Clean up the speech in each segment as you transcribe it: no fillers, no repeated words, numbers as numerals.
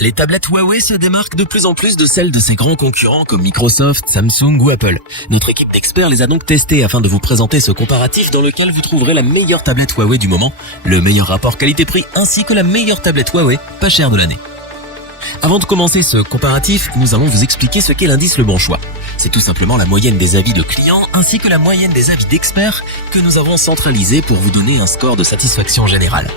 les tablettes Huawei se démarquent de plus en plus de celles de ses grands concurrents comme Microsoft, Samsung ou Apple. Notre équipe d'experts les a donc testées afin de vous présenter ce comparatif dans lequel vous trouverez la meilleure tablette Huawei du moment, le meilleur rapport qualité-prix ainsi que la meilleure tablette Huawei pas chère de l'année. Avant de commencer ce comparatif, nous allons vous expliquer ce qu'est l'indice Le Bon Choix. C'est tout simplement la moyenne des avis de clients ainsi que la moyenne des avis d'experts que nous avons centralisé pour vous donner un score de satisfaction générale.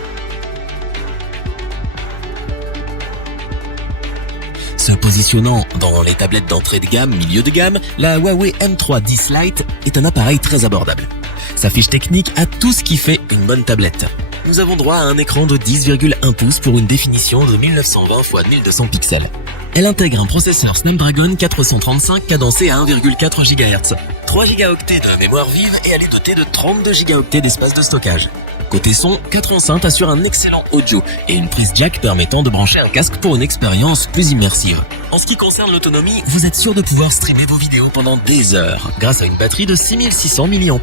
Se positionnant dans les tablettes d'entrée de gamme, milieu de gamme, la Huawei M3 10 Lite est un appareil très abordable. Sa fiche technique a tout ce qui fait une bonne tablette. Nous avons droit à un écran de 10,1 pouces pour une définition de 1920 x 1200 pixels. Elle intègre un processeur Snapdragon 435 cadencé à 1,4 GHz, 3 Go de mémoire vive et elle est dotée de 32 Go d'espace de stockage. Côté son, 4 enceintes assurent un excellent audio et une prise jack permettant de brancher un casque pour une expérience plus immersive. En ce qui concerne l'autonomie, vous êtes sûr de pouvoir streamer vos vidéos pendant des heures grâce à une batterie de 6600 mAh.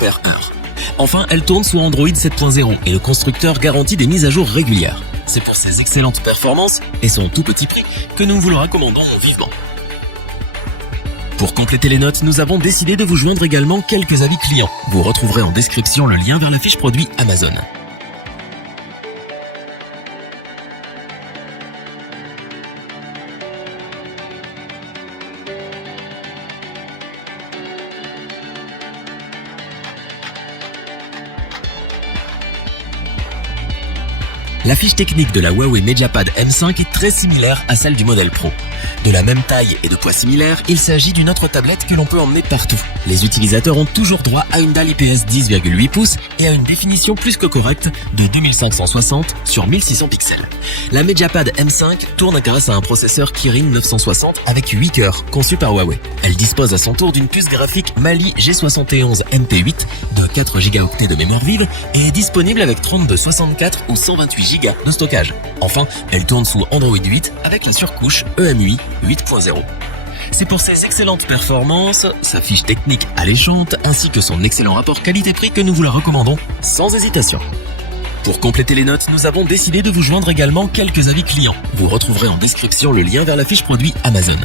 Enfin, elle tourne sous Android 7.0 et le constructeur garantit des mises à jour régulières. C'est pour ses excellentes performances et son tout petit prix que nous vous le recommandons vivement. Pour compléter les notes, nous avons décidé de vous joindre également quelques avis clients. Vous retrouverez en description le lien vers la fiche produit Amazon. La fiche technique de la Huawei MediaPad M5 est très similaire à celle du modèle Pro. De la même taille et de poids similaires, il s'agit d'une autre tablette que l'on peut emmener partout. Les utilisateurs ont toujours droit à une dalle IPS 10,8 pouces et à une définition plus que correcte de 2560 sur 1600 pixels. La MediaPad M5 tourne grâce à un processeur Kirin 960 avec 8 cœurs conçu par Huawei. Elle dispose à son tour d'une puce graphique Mali G71 MP8 de 4 Go de mémoire vive et est disponible avec 32, 64 ou 128 Go de stockage. Enfin, elle tourne sous Android 8 avec la surcouche EMUI 8.0. C'est pour ses excellentes performances, sa fiche technique alléchante ainsi que son excellent rapport qualité-prix que nous vous la recommandons sans hésitation. Pour compléter les notes, nous avons décidé de vous joindre également quelques avis clients. Vous retrouverez en description le lien vers la fiche produit Amazon.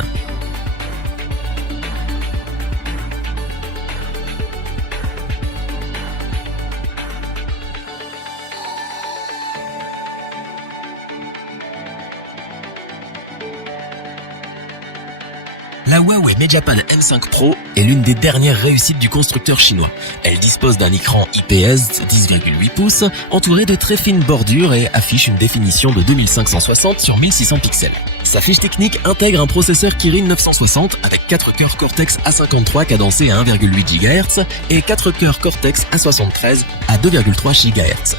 La Huawei MediaPad M5 Pro est l'une des dernières réussites du constructeur chinois. Elle dispose d'un écran IPS 10,8 pouces entouré de très fines bordures et affiche une définition de 2560 sur 1600 pixels. Sa fiche technique intègre un processeur Kirin 960 avec 4 cœurs Cortex A53 cadencés à 1,8 GHz et 4 cœurs Cortex A73 à 2,3 GHz.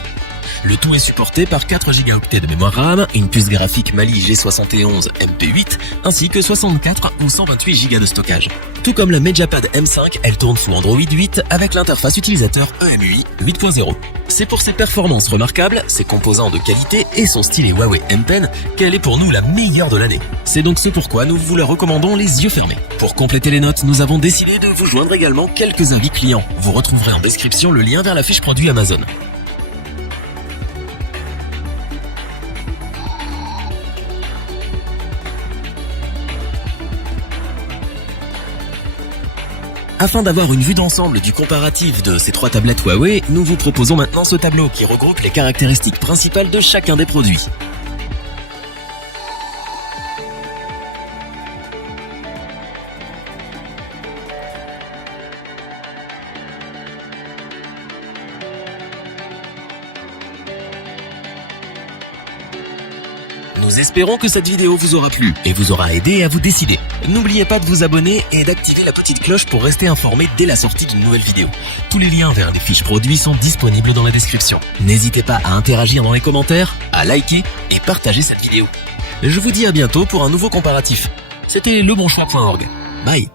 Le tout est supporté par 4 Go de mémoire RAM, une puce graphique Mali G71 MP8, ainsi que 64 ou 128 Go de stockage. Tout comme la MediaPad M5, elle tourne sous Android 8 avec l'interface utilisateur EMUI 8.0. C'est pour ses performances remarquables, ses composants de qualité et son stylet Huawei M Pen qu'elle est pour nous la meilleure de l'année. C'est donc ce pourquoi nous vous la recommandons les yeux fermés. Pour compléter les notes, nous avons décidé de vous joindre également quelques avis clients. Vous retrouverez en description le lien vers la fiche produit Amazon. Afin d'avoir une vue d'ensemble du comparatif de ces trois tablettes Huawei, nous vous proposons maintenant ce tableau qui regroupe les caractéristiques principales de chacun des produits. Nous espérons que cette vidéo vous aura plu et vous aura aidé à vous décider. N'oubliez pas de vous abonner et d'activer la petite cloche pour rester informé dès la sortie d'une nouvelle vidéo. Tous les liens vers les fiches produits sont disponibles dans la description. N'hésitez pas à interagir dans les commentaires, à liker et partager cette vidéo. Je vous dis à bientôt pour un nouveau comparatif. C'était lebonchoix.org. Bye.